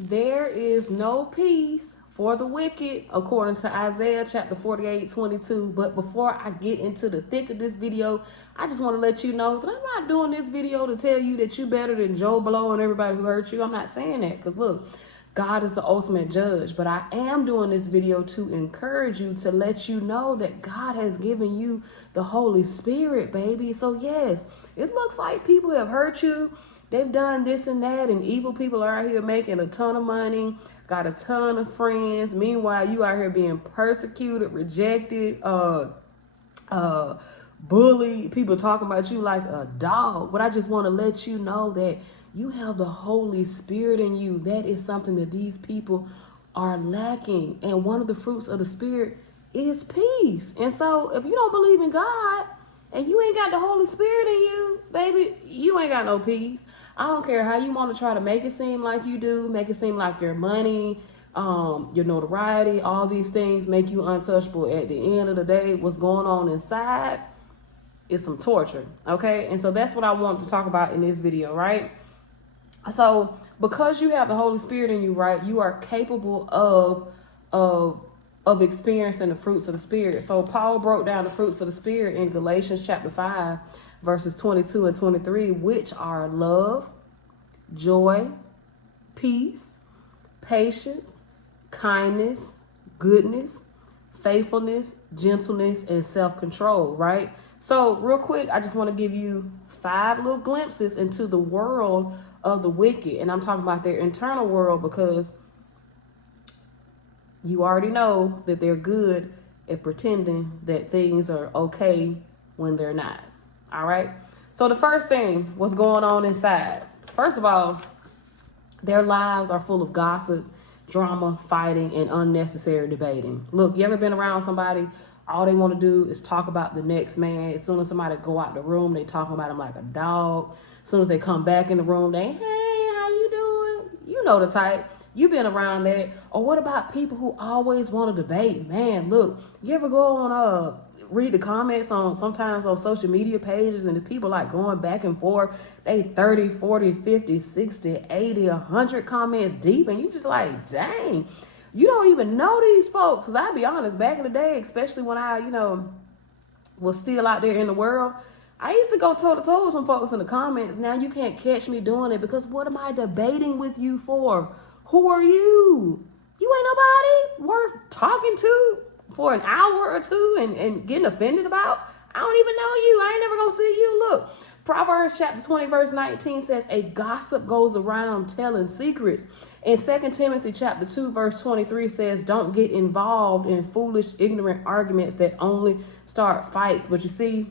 There is no peace for the wicked, according to Isaiah chapter 48:22. But before I get into the thick of this video, I just want to let you know that I'm not doing this video to tell you that you better than Joe Blow and everybody who hurt you. I'm not saying that, because look, God is the ultimate judge. But I am doing this video to encourage you, to let you know that God has given you the Holy Spirit, baby. So yes, it looks like people have hurt you. They've done this and that, and evil people are out here making a ton of money, got a ton of friends. Meanwhile, you out here being persecuted, rejected, bullied, people talking about you like a dog. But I just want to let you know that you have the Holy Spirit in you. That is something that these people are lacking. And one of the fruits of the Spirit is peace. And so if you don't believe in God and you ain't got the Holy Spirit in you, baby, you ain't got no peace. I don't care how you want to try to make it seem like you do, make it seem like your money, your notoriety, all these things make you untouchable. At the end of the day, what's going on inside is some torture, okay? And so that's what I want to talk about in this video, right? So because you have the Holy Spirit in you, right, you are capable of experiencing the fruits of the Spirit. So Paul broke down the fruits of the Spirit in Galatians chapter 5, verses 22 and 23, which are love, joy, peace, patience, kindness, goodness, faithfulness, gentleness, and self-control, right? So real quick, I just want to give you 5 little glimpses into the world of the wicked. And I'm talking about their internal world, because you already know that they're good at pretending that things are okay when they're not. All right. So the first thing, what's going on inside? First of all, their lives are full of gossip, drama, fighting, and unnecessary debating. Look, you ever been around somebody, all they want to do is talk about the next man. As soon as somebody go out the room, they talking about him like a dog. As soon as they come back in the room, they, hey, how you doing? You know the type. You've been around that. Or what about people who always want to debate? Man, look, you ever go on read the comments on sometimes on social media pages, and the people like going back and forth, they 30, 40, 50, 60, 80, 100 comments deep, and you just like, dang, you don't even know these folks. Because I'll be honest, back in the day, especially when I, was still out there in the world, I used to go toe-to-toe with some folks in the comments. Now you can't catch me doing it, because what am I debating with you for? Who are you? You ain't nobody worth talking to for an hour or two and getting offended about. I don't even know you. I ain't never gonna see you. Look, Proverbs chapter 20 verse 19 says, a gossip goes around telling secrets. And 2 Timothy chapter 2 verse 23 says, don't get involved in foolish, ignorant arguments that only start fights. But you see,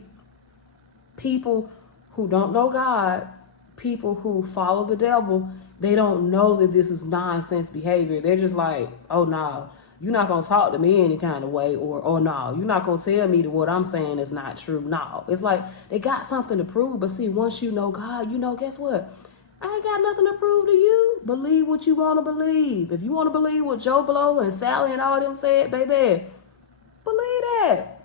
people who don't know God, people who follow the devil, they don't know that this is nonsense behavior. They're just like, oh no, you're not going to talk to me any kind of way, or oh no, you're not going to tell me that what I'm saying is not true. No, it's like they got something to prove. But see, once you know God, guess what? I ain't got nothing to prove to you. Believe what you want to believe. If you want to believe what Joe Blow and Sally and all them said, baby, believe that.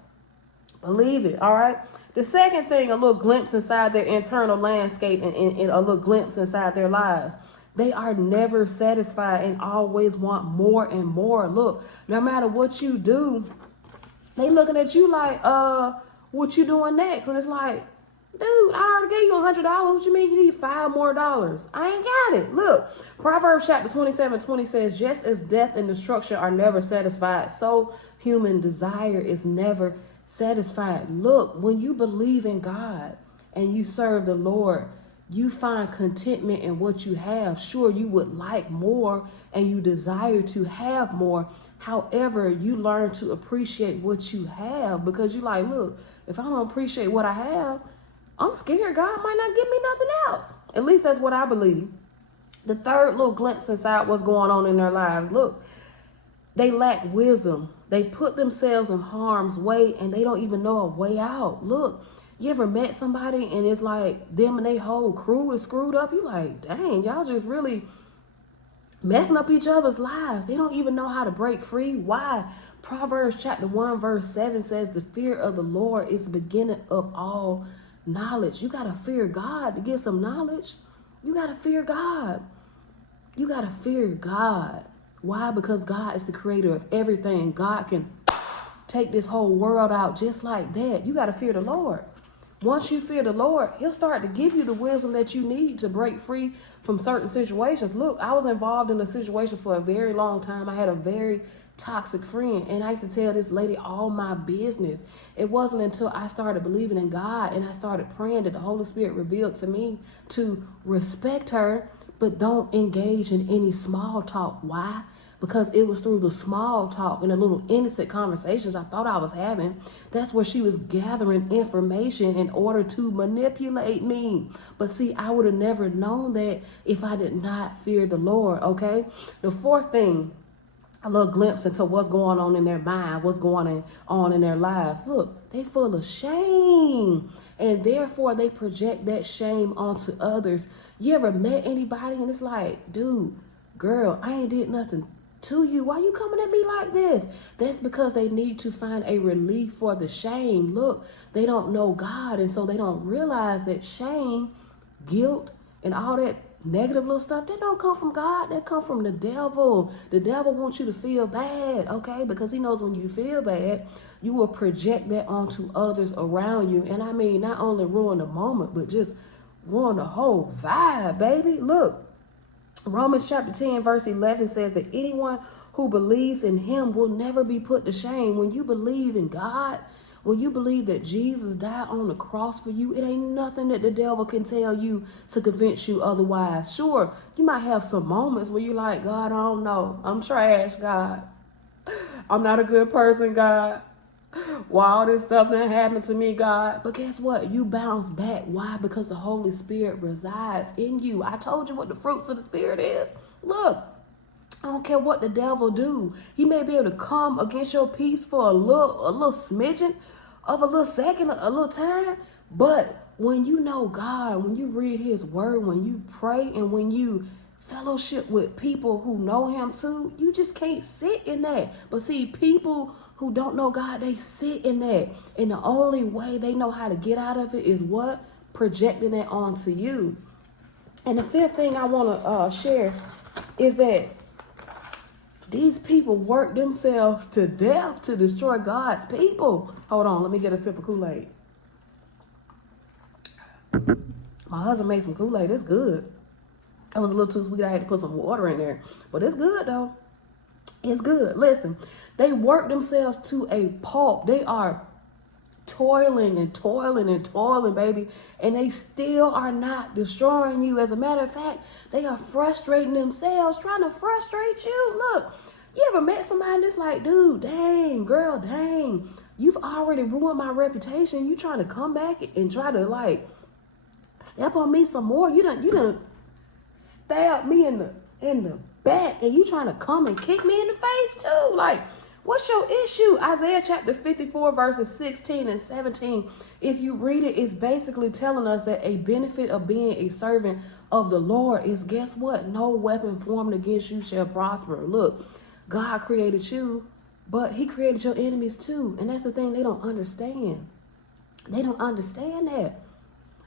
Believe it, all right? The second thing, a little glimpse inside their internal landscape and a little glimpse inside their lives. They are never satisfied and always want more and more. Look, no matter what you do, they looking at you like, what you doing next? And it's like, dude, I already gave you $100. What you mean you need $5 more? I ain't got it. Look, Proverbs chapter 27:20 says, just as death and destruction are never satisfied, so human desire is never satisfied. Look, when you believe in God and you serve the Lord, you find contentment in what you have. Sure, you would like more and you desire to have more. However, you learn to appreciate what you have, because you like, look, if I don't appreciate what I have, I'm scared God might not give me nothing else. At least that's what I believe. The third little glimpse inside what's going on in their lives. Look, they lack wisdom. They put themselves in harm's way and they don't even know a way out. Look, you ever met somebody and it's like them and their whole crew is screwed up? You like, dang, y'all just really messing up each other's lives. They don't even know how to break free. Why? Proverbs chapter 1 verse 7 says, the fear of the Lord is the beginning of all knowledge. You got to fear God to get some knowledge. You got to fear God. You got to fear God. Why? Because God is the creator of everything. God can take this whole world out just like that. You got to fear the Lord. Once you fear the Lord, he'll start to give you the wisdom that you need to break free from certain situations. Look, I was involved in a situation for a very long time. I had a very toxic friend, and I used to tell this lady all my business. It wasn't until I started believing in God and I started praying that the Holy Spirit revealed to me to respect her, but don't engage in any small talk. Why? Because it was through the small talk and the little innocent conversations I thought I was having. That's where she was gathering information in order to manipulate me. But see, I would have never known that if I did not fear the Lord, okay? The fourth thing, a little glimpse into what's going on in their mind, what's going on in their lives. Look, they full of shame, and therefore they project that shame onto others. You ever met anybody and it's like, dude, girl, I ain't did nothing to you. Why you coming at me like this? That's because they need to find a relief for the shame. Look, they don't know God, and so they don't realize that shame, guilt, and all that negative little stuff, that don't come from God. That come from the devil. The devil wants you to feel bad, okay? Because he knows when you feel bad, you will project that onto others around you. And I mean, not only ruin the moment, but just ruin the whole vibe, baby. Look, Romans chapter 10 verse 11 says that anyone who believes in him will never be put to shame. When you believe in God, when you believe that Jesus died on the cross for you, it ain't nothing that the devil can tell you to convince you otherwise. Sure, you might have some moments where you're like, God, I don't know. I'm trash, God. I'm not a good person, God. Why all this stuff that happened to me, God? But guess what? You bounce back. Why? Because the Holy Spirit resides in you. I told you what the fruits of the Spirit is. Look, I don't care what the devil do. He may be able to come against your peace for a little smidgen of a little second, a little time. But when you know God, when you read his word, when you pray, and when you fellowship with people who know him too, you just can't sit in that. But see, people who don't know God, they sit in that. And the only way they know how to get out of it is what? Projecting it onto you. And the fifth thing I want to share is that these people work themselves to death to destroy God's people. Hold on, let me get a sip of Kool-Aid. My husband made some Kool-Aid. It's good. It was a little too sweet. I had to put some water in there. But it's good, though. It's good. Listen, they work themselves to a pulp. They are toiling and toiling and toiling, baby. And they still are not destroying you. As a matter of fact, they are frustrating themselves, trying to frustrate you. Look, you ever met somebody that's like, dude, dang, girl, dang, you've already ruined my reputation. You trying to come back and try to, like, step on me some more. You done stab me in the back, and you trying to come and kick me in the face too. Like, what's your issue? Isaiah chapter 54 verses 16 and 17. If you read it, it's basically telling us that a benefit of being a servant of the Lord is, guess what? No weapon formed against you shall prosper. Look, God created you, but he created your enemies too. And that's the thing they don't understand. They don't understand that.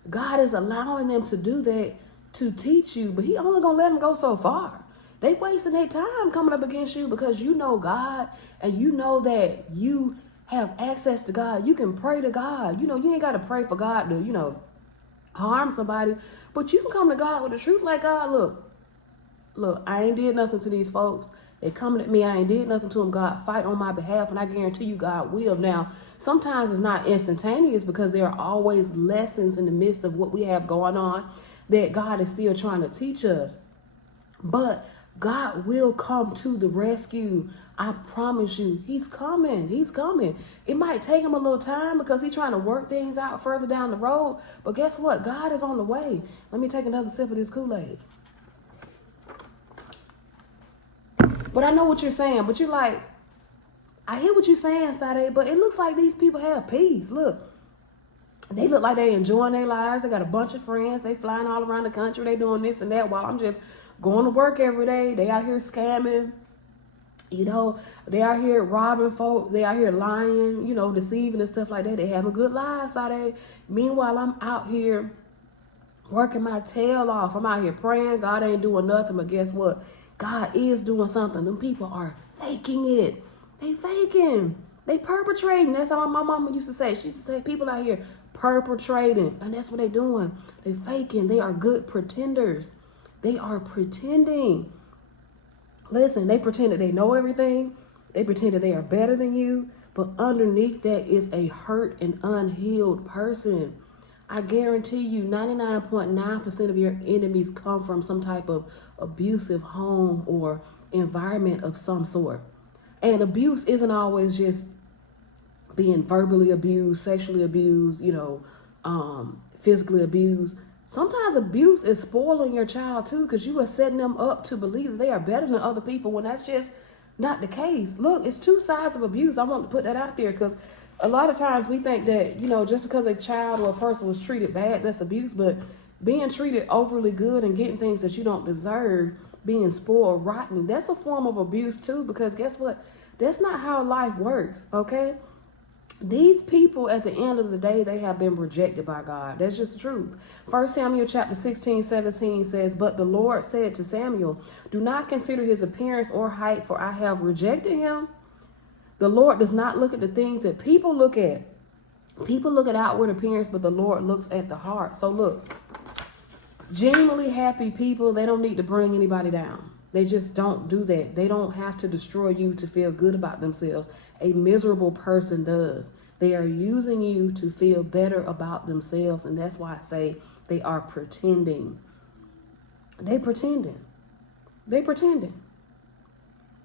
God is allowing them to do that to teach you, but he only gonna let them go so far. They wasting their time coming up against you because you know God and you know that you have access to God. You can pray to God. You know, you ain't got to pray for God to, harm somebody, but you can come to God with the truth like, God, look, I ain't did nothing to these folks. They coming at me. I ain't did nothing to them. God, fight on my behalf, and I guarantee you God will. Now, sometimes it's not instantaneous because there are always lessons in the midst of what we have going on that God is still trying to teach us. But God will come to the rescue. I promise you, he's coming. He's coming. It might take him a little time because he's trying to work things out further down the road. But guess what? God is on the way. Let me take another sip of this Kool-Aid. But I know what you're saying. But you're like, I hear what you're saying, Sade, but it looks like these people have peace. Look, they look like they enjoying their lives. They got a bunch of friends. They flying all around the country. They doing this and that while I'm just going to work every day. They out here scamming. They out here robbing folks. They out here lying, deceiving and stuff like that. They have a good life, Sade. Meanwhile, I'm out here working my tail off. I'm out here praying. God ain't doing nothing. But guess what? God is doing something. Them people are faking it. They faking. They perpetrating. That's how my mama used to say. She used to say people out here perpetrating. And that's what they doing. They faking. They are good pretenders. They are pretending. Listen, they pretend that they know everything. They pretend that they are better than you. But underneath that is a hurt and unhealed person. I guarantee you 99.9% of your enemies come from some type of abusive home or environment of some sort. And abuse isn't always just being verbally abused, sexually abused, physically abused. Sometimes abuse is spoiling your child too, because you are setting them up to believe that they are better than other people when that's just not the case. Look, it's two sides of abuse. I want to put that out there because a lot of times we think that, just because a child or a person was treated bad, that's abuse. But being treated overly good and getting things that you don't deserve, being spoiled rotten, that's a form of abuse too, because guess what? That's not how life works, okay? These people, at the end of the day, they have been rejected by God. That's just the truth. 1 Samuel chapter 16:17 says, "But the Lord said to Samuel, do not consider his appearance or height, for I have rejected him." The Lord does not look at the things that people look at. People look at outward appearance, but the Lord looks at the heart. So look, genuinely happy people, they don't need to bring anybody down. They just don't do that. They don't have to destroy you to feel good about themselves. A miserable person does. They are using you to feel better about themselves. And that's why I say they are pretending. They pretending. They pretending.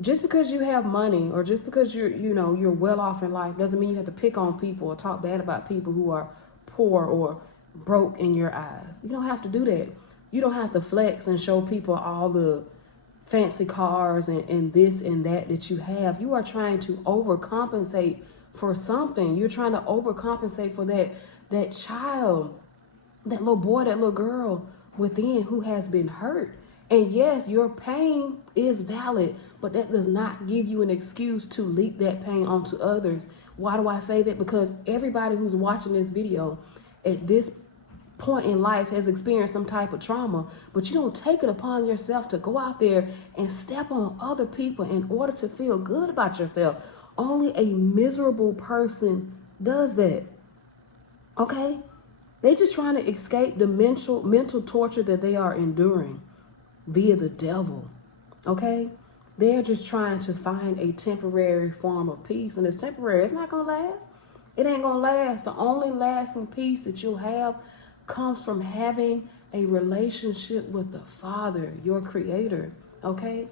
Just because you have money or just because you're well off in life doesn't mean you have to pick on people or talk bad about people who are poor or broke in your eyes. You don't have to do that. You don't have to flex and show people all the fancy cars and this and that you have. You are trying to overcompensate for something. You're trying to overcompensate for that child, that little boy, that little girl within who has been hurt. And yes, your pain is valid, but that does not give you an excuse to leak that pain onto others. Why do I say that? Because everybody who's watching this video at this point in life has experienced some type of trauma, but you don't take it upon yourself to go out there and step on other people in order to feel good about yourself. Only a miserable person does that. Okay? They just trying to escape the mental torture that they are enduring via the devil. Okay? They're just trying to find a temporary form of peace, and it's temporary. It's not gonna last. It ain't gonna last. The only lasting peace that you'll have comes from having a relationship with the Father, your creator. Okay?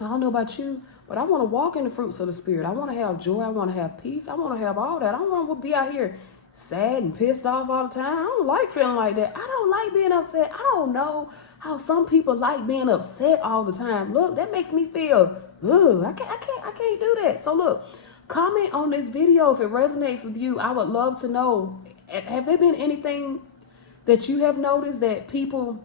I don't know about you, but I want to walk in the fruits of the Spirit. I want to have joy. I want to have peace. I want to have all that. I don't want to be out here sad and pissed off all the time. I don't like feeling like that. I don't like being upset. I don't know how some people like being upset all the time. Look, that makes me feel, ugh, I can't do that. So look, comment on this video if it resonates with you. I would love to know, have there been anything that you have noticed that people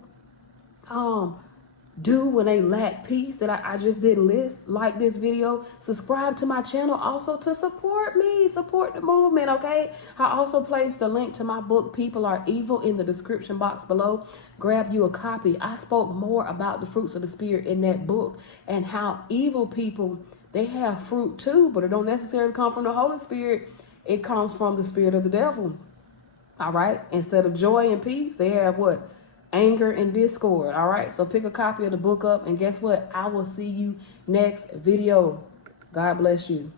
do when they lack peace that I just didn't list? Like this video, subscribe to my channel also to support me, support the movement, okay? I also placed the link to my book, People Are Evil, in the description box below. Grab you a copy. I spoke more about the fruits of the Spirit in that book and how evil people, they have fruit too, but it don't necessarily come from the Holy Spirit. It comes from the spirit of the devil. All right? Instead of joy and peace, they have what? Anger and discord. All right? So pick a copy of the book up, and guess what? I will see you next video. God bless you.